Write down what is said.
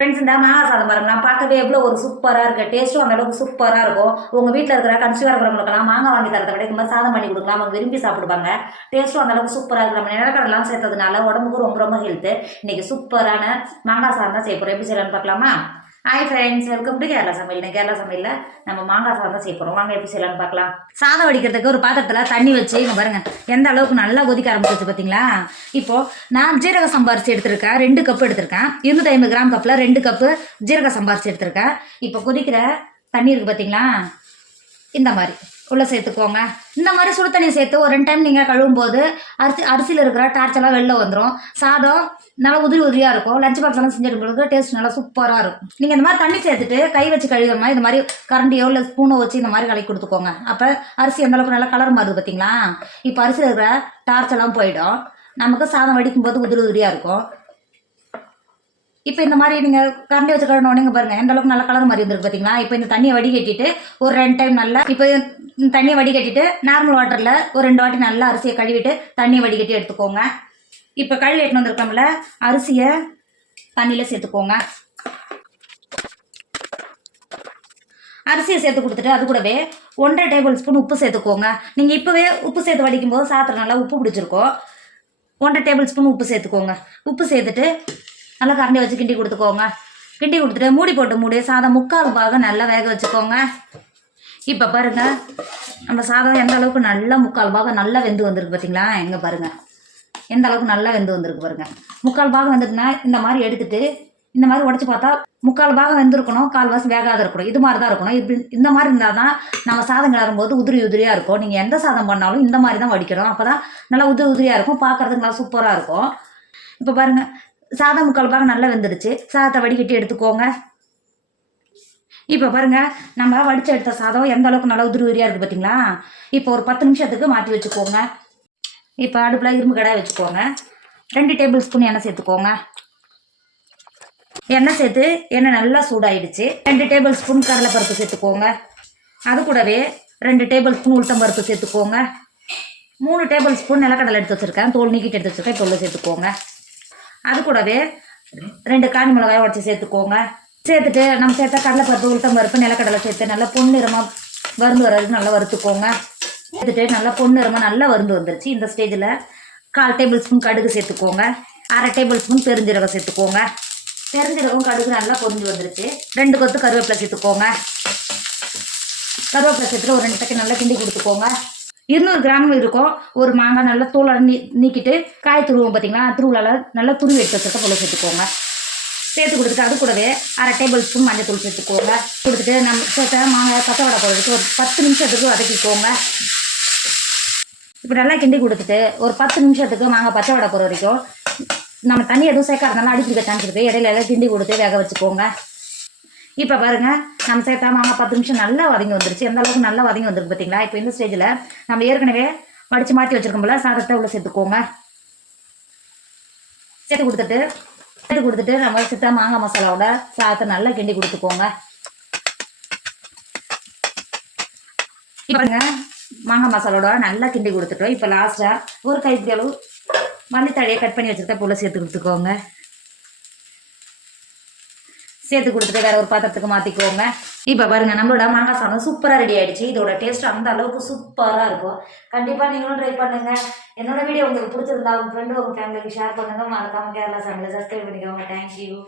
friends இந்த மாங்காய் சாதம் பாருங்க நான் பார்க்கவே எவ்வளோ ஒரு சூப்பராக இருக்கு டேஸ்ட்டும் அந்த அளவுக்கு சூப்பராக இருக்கும் உங்கள் வீட்டில் இருக்கிற கன்சியூவ் இருக்கிறவங்களுக்கெல்லாம் மாங்காய் வாங்கி தரதை விட இந்த மாதிரி சாதம் பண்ணி கொடுக்கலாம் அவங்க விரும்பி சாப்பிடுவாங்க டேஸ்ட்டும் அந்த அளவுக்கு சூப்பராக இருக்கு நம்ம நிலக்கடலாம் சேர்த்ததுனால உடம்புக்கு ரொம்ப ரொம்ப ஹெல்த்து இன்னைக்கு சூப்பரான மாங்காய் சாதம் தான் செய்ய போகிறோம் எப்படி செய்யலாம்னு பார்க்கலாமா hi friends welcome to Kerala சமையல் கேரளா சமையலில் நம்ம மாங்காய் சாதம் தான் செய்ய போகிறோம் வாங்க எப்படி செய்யலாம்னு பார்க்கலாம் சாதம் வடிக்கிறதுக்கு ஒரு பாத்திரத்தில் தண்ணி வச்சு இங்கே பாருங்கள் எந்த அளவுக்கு நல்லா கொதிக்க ஆரம்பிச்சிச்சு பார்த்தீங்களா இப்போது நான் ஜீரக சம்பாரிச்சு எடுத்திருக்கேன் 2 கப்பு எடுத்திருக்கேன் 250 கிராம் கப்பில் 2 கப்பு ஜீரக சம்பாரிச்சு எடுத்திருக்கேன் இப்போ கொதிக்கிற தண்ணி இருக்குது பார்த்தீங்களா இந்த மாதிரி உள்ளே சேர்த்துக்கோங்க இந்த மாதிரி சுடு தண்ணி சேர்த்து ஒரு 2 டைம் நீங்கள் கழுவும் போது அரிசியில் இருக்கிற டார்ச்செல்லாம் வெளில வந்துடும் சாதம் நல்லா உதிரியாக இருக்கும் லஞ்ச் பாக்ஸ் எல்லாம் செஞ்சுட்டு டேஸ்ட் நல்லா சூப்பராக இருக்கும் நீங்கள் இந்த மாதிரி தண்ணி சேர்த்துட்டு கை வச்சு கழுவாமல் இந்த மாதிரி கரண்டியோ இல்லை ஸ்பூனோ வச்சு இந்த மாதிரி கலக்கி கொடுத்துக்கோங்க அப்போ அரிசி அந்த அளவுக்கு நல்லா கலர் மாறுது பார்த்தீங்களா இப்போ அரிசியில் இருக்கிற டார்ச்செல்லாம் போயிடும் நமக்கு சாதம் வடிக்கும் போது உதிரியாக இருக்கும் இப்போ இந்த மாதிரி நீங்கள் கரண்டி வச்சு கழுவினோடனே பாருங்கள் எந்த அளவுக்கு நல்லா கலர் மாதிரி இருந்திருக்கு பார்த்தீங்களா இப்போ இந்த தண்ணியை வடிகட்டிட்டு ஒரு 2 டைம் நல்லா இப்போ இந்த தண்ணியை வடிகட்டிட்டு நார்மல் வாட்டரில் ஒரு 2 வாட்டி நல்லா அரிசியை கழுவிட்டு தண்ணியை வடிகட்டி எடுத்துக்கோங்க இப்போ கழுவி எடுத்துன்னு வந்திருக்கோம்ல அரிசியை தண்ணியில் சேர்த்துக்கோங்க அரிசியை சேர்த்து கொடுத்துட்டு அது கூடவே 1.5 டேபிள் ஸ்பூன் உப்பு சேர்த்துக்கோங்க நீங்கள் இப்போவே உப்பு சேர்த்து வடிக்கும் போது சாத்திரம் நல்லா உப்பு பிடிச்சிருக்கோம் 1.5 டேபிள் ஸ்பூன் உப்பு சேர்த்துக்கோங்க உப்பு சேர்த்துட்டு நல்லா கரண்டி வச்சு கிண்டி கொடுத்துக்கோங்க கிண்டி கொடுத்துட்டு மூடி போட்டு சாதம் 3/4 பாகம் நல்லா வேக வச்சுக்கோங்க இப்போ பாருங்கள் நம்ம சாதம் எந்த அளவுக்கு நல்லா 3/4 பாகம் நல்லா வெந்து வந்திருக்கு பார்த்தீங்களா எங்கே பாருங்கள் எந்த அளவுக்கு நல்லா வெந்து வந்திருக்கு பாருங்கள் 3/4 பாகம் வந்துட்டுனா இந்த மாதிரி எடுத்துட்டு இந்த மாதிரி உடச்சி பார்த்தா 3/4 பாகம் வெந்திருக்கணும் 1/4 வேகாத இருக்கணும் இது மாதிரி தான் இருக்கணும் இப்படி இந்த மாதிரி இருந்தால் தான் நம்ம சாதம் கிளறும்போது உதிரியாக இருக்கும் நீங்கள் எந்த சாதம் பண்ணாலும் இந்த மாதிரி தான் வடிக்கணும் அப்போ தான் நல்லா உதிரியாக இருக்கும் பார்க்குறதுக்கு நல்லா சூப்பராக இருக்கும் இப்போ பாருங்கள் சாதம் 3/4 பாகம் நல்லா வெந்துடுச்சு சாதத்தை வடிகட்டி எடுத்துக்கோங்க இப்போ பாருங்கள் நம்ம வடித்து எடுத்த சாதம் எந்த அளவுக்கு நல்லா உதிரியாக இருக்குது பார்த்தீங்களா இப்போ ஒரு 10 நிமிஷத்துக்கு மாற்றி வச்சுக்கோங்க இப்போ அடுப்பில் இரும்பு கடாய் வச்சுக்கோங்க 2 டேபிள் ஸ்பூன் எண்ணெய் சேர்த்துக்கோங்க எண்ணெய் சேர்த்து எண்ணெய் நல்லா சூடாயிடுச்சு 2 டேபிள் ஸ்பூன் கடலைப்பருப்பு சேர்த்துக்கோங்க அது கூடவே 2 டேபிள் ஸ்பூன் உளுத்தம்பருப்பு சேர்த்துக்கோங்க 3 டேபிள் ஸ்பூன் நிலக்கடலை எடுத்து வச்சுருக்கேன் தோல் நீக்கிட்டு எடுத்து வச்சுருக்கேன் தோல் சேர்த்துக்கோங்க அது கூடவே 2 காஞ்சி மிளகாயை உடச்சி சேர்த்துக்கோங்க சேர்த்துட்டு நம்ம சேர்த்தா கடலைப்பருப்பு உளுத்தம்பருப்பு நிலக்கடலை சேர்த்து நல்லா பொன்னிறமாக வறுந்து வர்றது நல்லா வறுத்துக்கோங்க சேர்த்துட்டு நல்லா பொன்னிறமாக நல்லா வறுந்து வந்துருச்சு இந்த ஸ்டேஜில் 1/4 டேபிள் ஸ்பூன் கடுகு சேர்த்துக்கோங்க 1/2 டேபிள் ஸ்பூன் பெருஞ்சீரகம் சேர்த்துக்கோங்க பெருஞ்சீரகம் கடுகு நல்லா பொரிஞ்சு வந்துருச்சு 2 கொத்து கருவேப்பிலை சேர்த்துக்கோங்க கருவேப்பிலை சேர்த்துட்டு ஒரு 2 செகண்ட் நல்லா கிண்டி கொடுத்துக்கோங்க 200 கிராம் இருக்கும் ஒரு மாங்காய் நல்லா தூளை நீக்கிட்டு காய் துருவோம் பார்த்தீங்களா துருவில் நல்லா துருவி எடுத்து வச்சுட்டு போல சேர்த்துக்கோங்க சேர்த்து கொடுத்துட்டு அது கூடவே 1/2 டேபிள் ஸ்பூன் மஞ்சள் தூள் சேர்த்துக்கோங்க கொடுத்துட்டு நம்ம சேர்த்த மாங்காய் பச்சை வடை போடுறதுக்கு ஒரு 10 நிமிஷத்துக்கு வதக்கிக்கோங்க இப்போ நல்லா கிண்டி கொடுத்துட்டு ஒரு 10 நிமிஷத்துக்கு மாங்காய் பச்சை வடை போகிற வரைக்கும் நம்ம தண்ணி எதுவும் சேர்க்காதனால அடிப்பிடிக்க சான்ஸ் இருக்குது இடையில எல்லாம் கிண்டி கொடுத்து வேக வச்சுக்கோங்க இப்போ பாருங்கள் நம்ம சேர்த்தா மாங்காய் 10 நிமிஷம் நல்லா வதங்கி வந்துருச்சு எந்த அளவுக்கு நல்லா வதங்கி வந்துருக்கு பார்த்தீங்களா இப்போ இந்த ஸ்டேஜில் நம்ம ஏற்கனவே வடித்து மாற்றி வச்சுருக்கோம்ல சாதத்தை உள்ள சேர்த்துக்கோங்க சேர்த்து கொடுத்துட்டு நம்ம சேர்த்தா மாங்காய் மசாலாவோட சாதத்தை நல்லா கிண்டி கொடுத்துக்கோங்க இப்போ மாங்காய் மசாலோட நல்லா கிண்டி கொடுத்துட்டோம் இப்போ லாஸ்ட்டாக ஒரு கைப்பிடி அளவு மல்லித்தழையை கட் பண்ணி வச்சுருக்கா போல் சேர்த்து கொடுத்துக்கோங்க சேர்த்து கொடுத்துட்டு வேறு ஒரு பாத்திரத்துக்கு மாற்றிக்கோங்க இப்போ பாருங்கள் நம்மளோட மாங்காய் சாதம் சூப்பராக ரெடி ஆகிடுச்சு இதோட டேஸ்ட் அந்த அளவுக்கு சூப்பராக இருக்கும் கண்டிப்பாக நீங்களும் ட்ரை பண்ணுங்கள் என்னோட வீடியோ உங்களுக்கு பிடிச்சிருந்தா உங்கள் ஃப்ரெண்டு உங்கள் ஃபேமிலிக்கு ஷேர் பண்ணுங்கள் மறக்காமல் கேரளா சமையலை சப்ஸ்கிரைப் பண்ணிக்கோங்க தேங்க்யூ